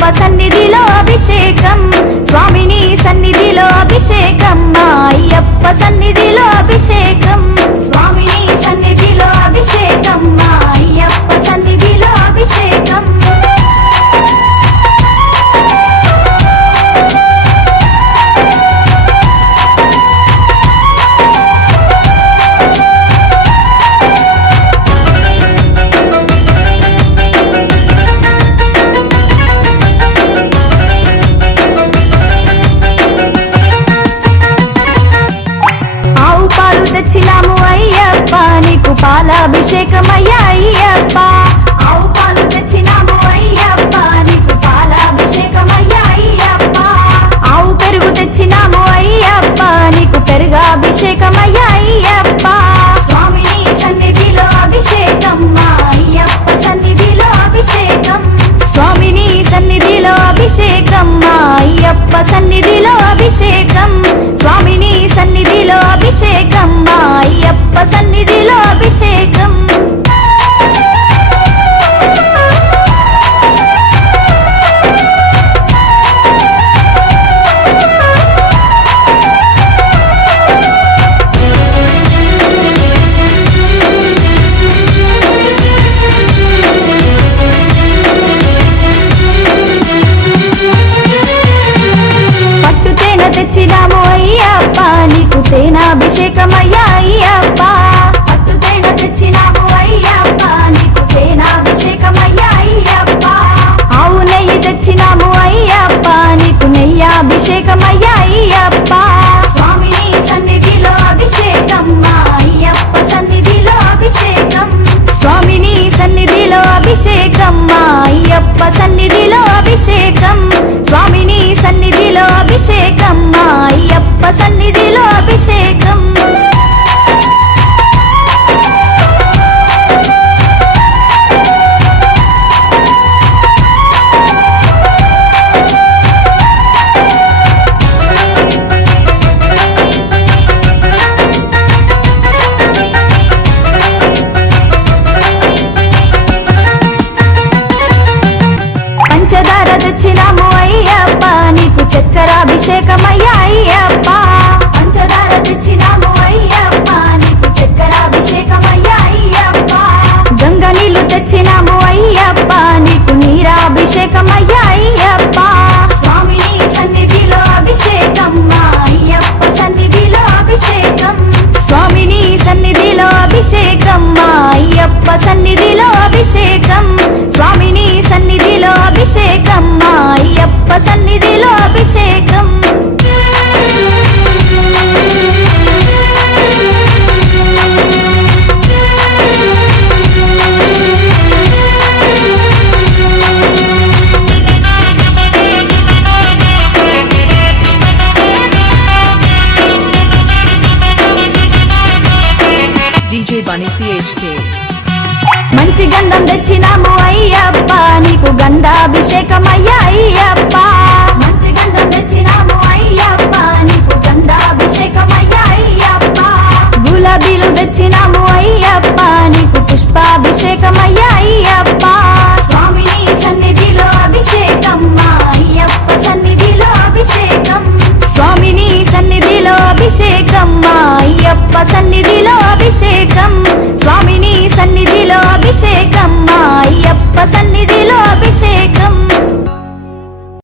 అయ్యప్ప సన్నిధిలో అభిషేకం స్వామిని సన్నిధిలో అభిషేకం అయ్యప్ప సన్నిధిలో అభిషేకం స్వామిని సన్నిధిలో అభిషేకం అయ్యప్ప సన్నిధిలో అభిషేకం తెచ్చినాము అయ్యప్ప నీకు పాలాభిషేకమయ్యా అయ్యప్ప ఆవు పాలు తెచ్చినాము అయ్యప్ప నీకు పాలాభిషేకమయ్యా అయ్యప్ప ఆవు పెరుగు తెచ్చినాము అయ్యప్ప నీకు పెరుగాభిషేకమయ్యా అయ్యప్ప స్వామిని సన్నిధిలో అభిషేకం అయ్యప్ప సన్నిధిలో అభిషేకం స్వామిని సన్నిధిలో అభిషేకం అయ్యప్ప సన్నిధిలో అభిషేకం స్వామిని సన్నిధిలో అభిషేకం అయ్యప్ప సన్నిధిలో అభిషేకం తెచ్చినాము అయ్యప్ప నీకు తేనాభిషేకమయ్యా అయ్యప్ప పట్టు తేన తెచ్చినాము అయ్యప్ప నీకు తేనాభిషేకమయ్యా అయ్యప్ప ఆవు నెయ్యి తెచ్చినాము అయ్యప్ప నీకు నెయ్యాభిషేకమయ్యా అయ్యప్ప స్వామిని సన్నిధిలో అభిషేకం అయ్యప్ప సన్నిధిలో అభిషేకం స్వామిని సన్నిధిలో అభిషేకం అయ్యప్ప సన్నిధిలో అభిషేకం స్వామిని సన్నిధిలో అభిషేకం అయ్యప్ప సన్నిధిలో అభిషేకం పంచదార తెచ్చినాము అయ్యప్ప నీకు చక్కెరాభిషేకమయ్యా అయ్యప్ప పంచదార తెచ్చినాము అయ్యప్ప నీకు చక్కెరాభిషేకమయ్యా అయ్యప్ప గంగ నీళ్లు తెచ్చినాము అయ్యప్ప నీకు నీరాభిషేకమయ్యా అయ్యప్ప స్వామిని సన్నిధిలో అభిషేకం అయ్యప్ప సన్నిధిలో అభిషేకం స్వామిని సన్నిధిలో అభిషేకం అయ్యప్ప సన్నిధిలో అభిషేకం స్వామిని సన్నిధిలో అభిషేకం అయ్యప్ప సన్నిధిలో అభిషేకం DJ Bunny CHK మంచి గంధం తెచ్చినాము అయ్యప్ప నీకు గంధాభిషేకమయ్యా అయ్యప్ప మంచి గంధం తెచ్చినాము అయ్యప్ప